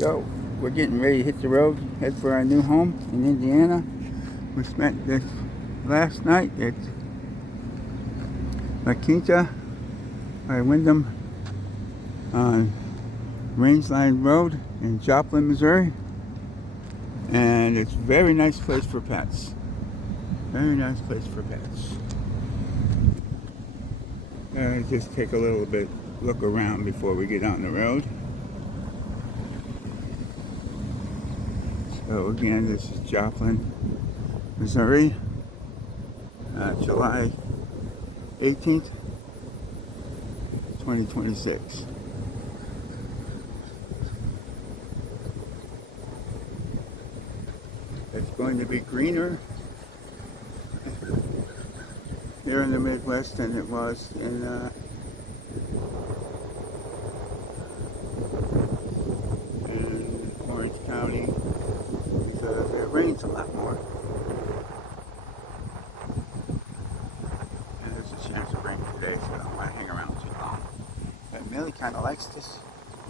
So we're getting ready to hit the road, head for our new home in Indiana. We spent this last night at Quinta by Wyndham on Rangeline Road in Joplin, Missouri. And it's a very nice place for pets. Very nice place for pets. Just take a little bit look around before we get on the road. So again, this is Joplin, Missouri, July 18th, 2026. It's going to be greener here in the Midwest than it was in Orange County. It rains a lot more. And there's a chance of rain today, so I don't want to hang around too long. But Millie kind of likes this.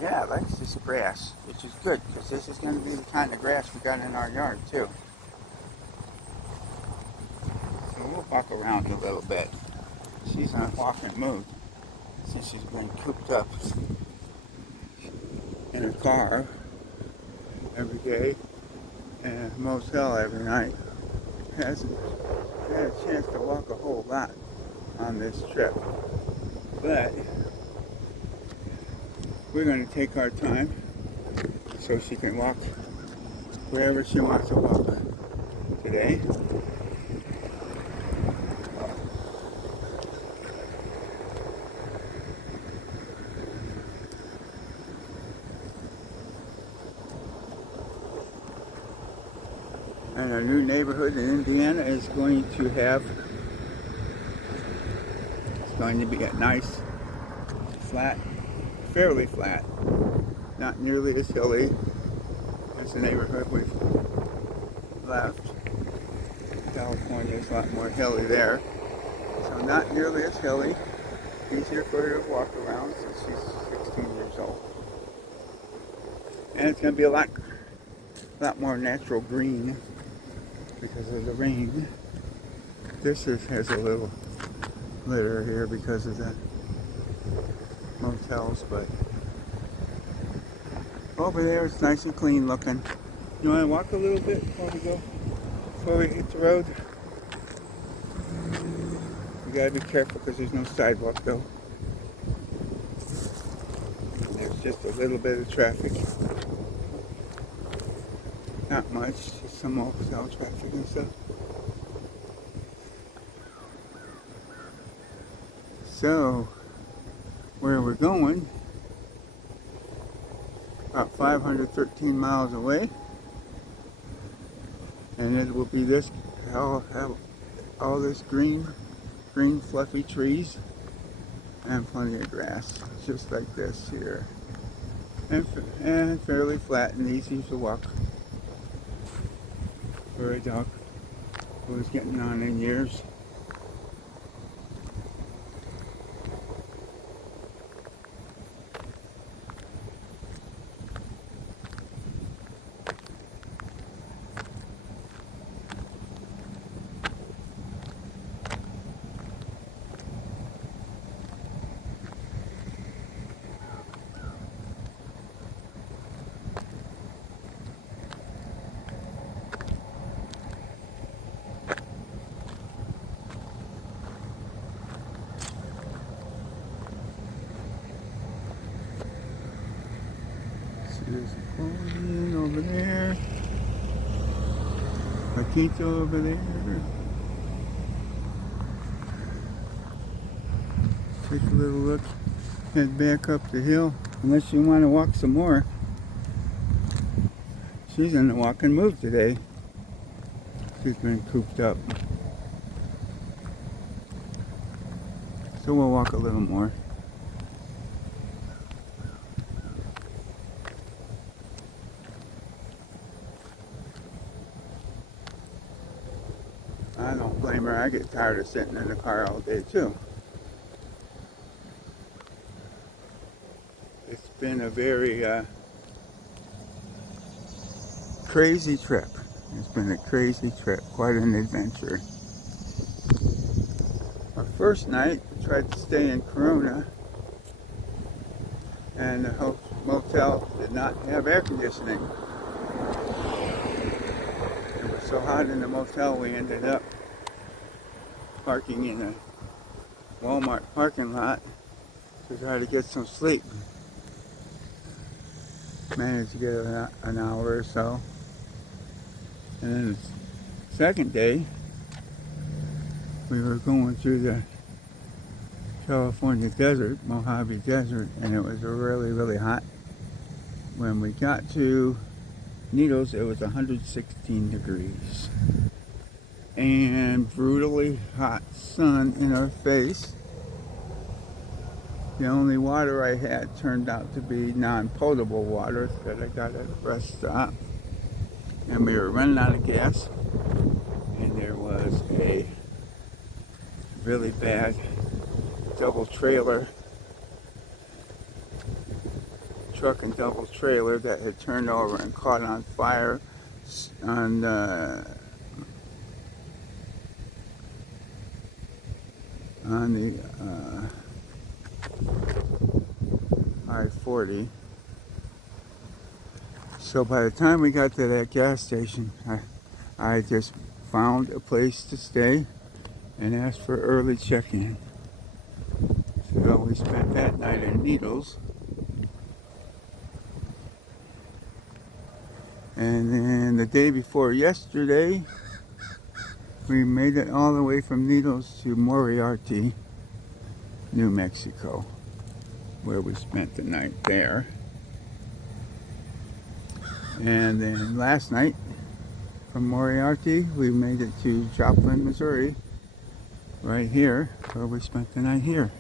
Yeah, likes this grass, which is good, because this is going to be the kind of grass we got in our yard, too. So we'll walk around a little bit. She's on a walking mood, since she's been cooped up in her car every day and a motel every night. Hasn't had a chance to walk a whole lot on this trip, but we're going to take our time so she can walk wherever she wants to walk today. And our new neighborhood in Indiana is going to have, it's going to be a nice, flat, fairly flat, not nearly as hilly as the neighborhood we've left. California is a lot more hilly there, so not nearly as hilly. Easier for her to walk around since she's 16 years old. And it's going to be a lot more natural green because of the rain. This has a little litter here because of the motels, but over there it's nice and clean looking. You want to walk a little bit before we hit the road? You gotta be careful because there's no sidewalk though. There's just a little bit of traffic. Not much, just some motel traffic and stuff. So, where we're going, about 513 miles away, and it will be this, all this green fluffy trees, and plenty of grass, just like this here, and fairly flat and easy to walk for a dog who's getting on in years. There's a Quinta over there. A Quinta over there. Take a little look. Head back up the hill. Unless you want to walk some more. She's in the walking mood today. She's been cooped up. So we'll walk a little more. I don't blame her. I get tired of sitting in the car all day too. It's been a very crazy trip. It's been a crazy trip, quite an adventure. Our first night, we tried to stay in Corona, and the motel did not have air conditioning. It was so hot in the motel, we ended up parking in a Walmart parking lot to try to get some sleep. Managed to get an hour or so. And then the second day, we were going through the California desert, Mojave Desert, and it was really, really hot. When we got to Needles, it was 116 degrees. And brutally hot sun in our face. The only water I had turned out to be non-potable water that I got at a rest stop. And we were running out of gas. And there was a really bad double trailer, truck and double trailer that had turned over and caught on fire on the I-40. So by the time we got to that gas station, I just found a place to stay and asked for early check-in. So we spent that night in Needles. And then the day before yesterday, we made it all the way from Needles to Moriarty, New Mexico, where we spent the night there. And then last night, from Moriarty, we made it to Joplin, Missouri, right here, where we spent the night here.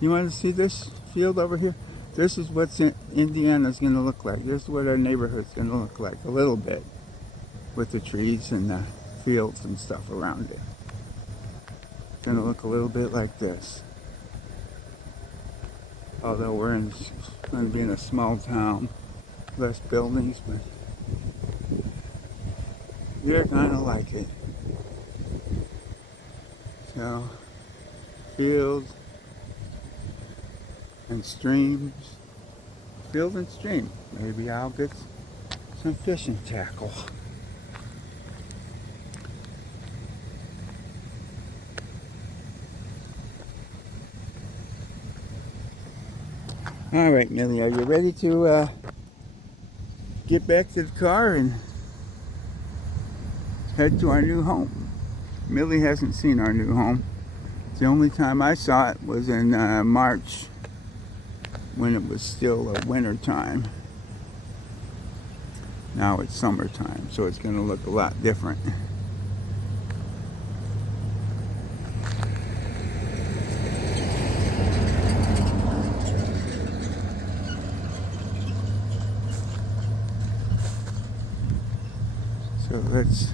You want to see this field over here? This is what Indiana's going to look like. This is what our neighborhood's going to look like, a little bit, with the trees and the fields and stuff around it. It's going to look a little bit like this. Although we're going to be in a small town, less buildings, but you're going to like it. So, fields and streams. Field and stream. Maybe I'll get some fishing tackle. All right, Millie, are you ready to get back to the car and head to our new home? Millie hasn't seen our new home. The only time I saw it was in March, when it was still winter time. Now it's summertime, so it's going to look a lot different. So let's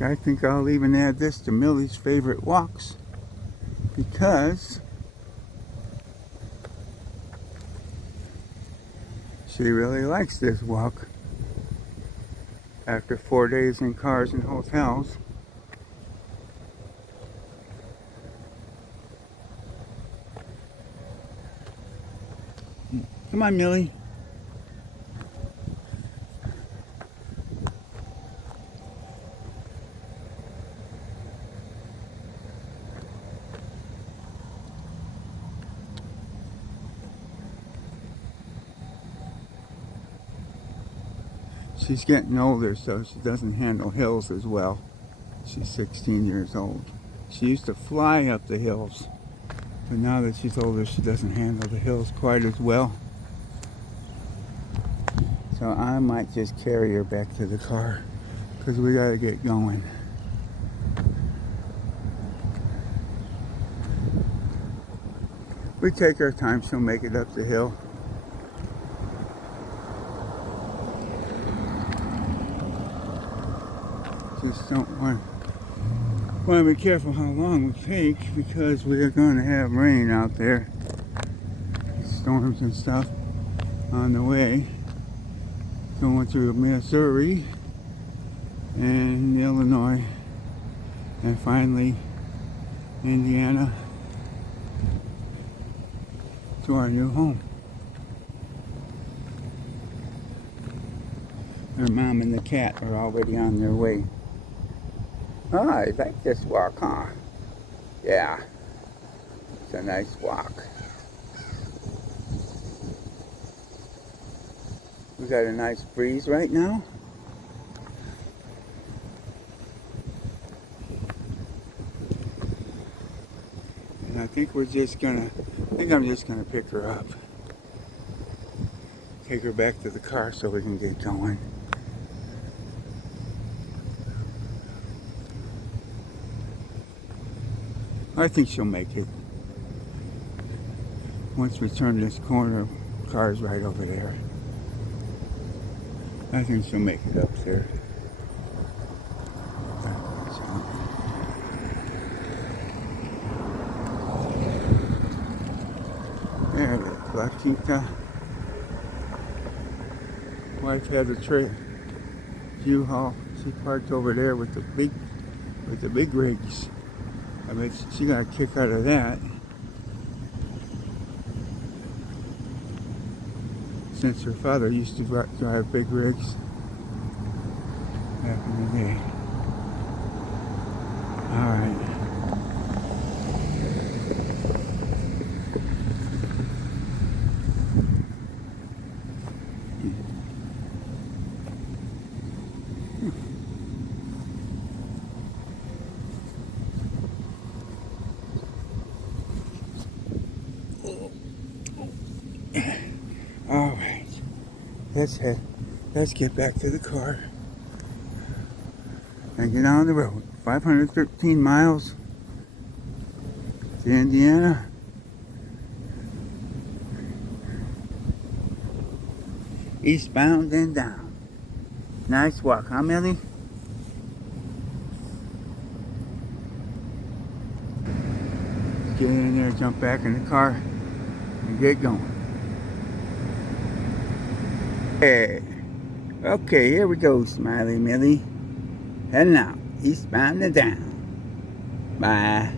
I think I'll even add this to Millie's favorite walks, because she really likes this walk after 4 days in cars and hotels. Come on, Millie. She's getting older, so she doesn't handle hills as well. She's 16 years old. She used to fly up the hills, but now that she's older, she doesn't handle the hills quite as well. So I might just carry her back to the car, because we gotta get going. We take our time, she'll make it up the hill. Just don't want to be careful how long we take because we are going to have rain out there. Storms and stuff on the way. Going through Missouri and Illinois and finally Indiana to our new home. Her mom and the cat are already on their way. Oh, I like this walk, huh? Yeah, it's a nice walk. We got a nice breeze right now. And I think I'm just gonna pick her up. Take her back to the car so we can get going. I think she'll make it. Once we turn this corner, car's right over there. I think she'll make it up there. There it is, La Quinta. Wife has a trailer, U-Haul. She parked over there with the big rigs. I mean, she got a kick out of that. Since her father used to drive big rigs back in the day. Alright. Alright. Let's get back to the car and get on the road. 513 miles to Indiana. Eastbound and down. Nice walk, huh, Millie? Get in there, jump back in the car, and get going. Hey. Okay, here we go, Smiley Millie. Heading out, eastbound and down. Bye.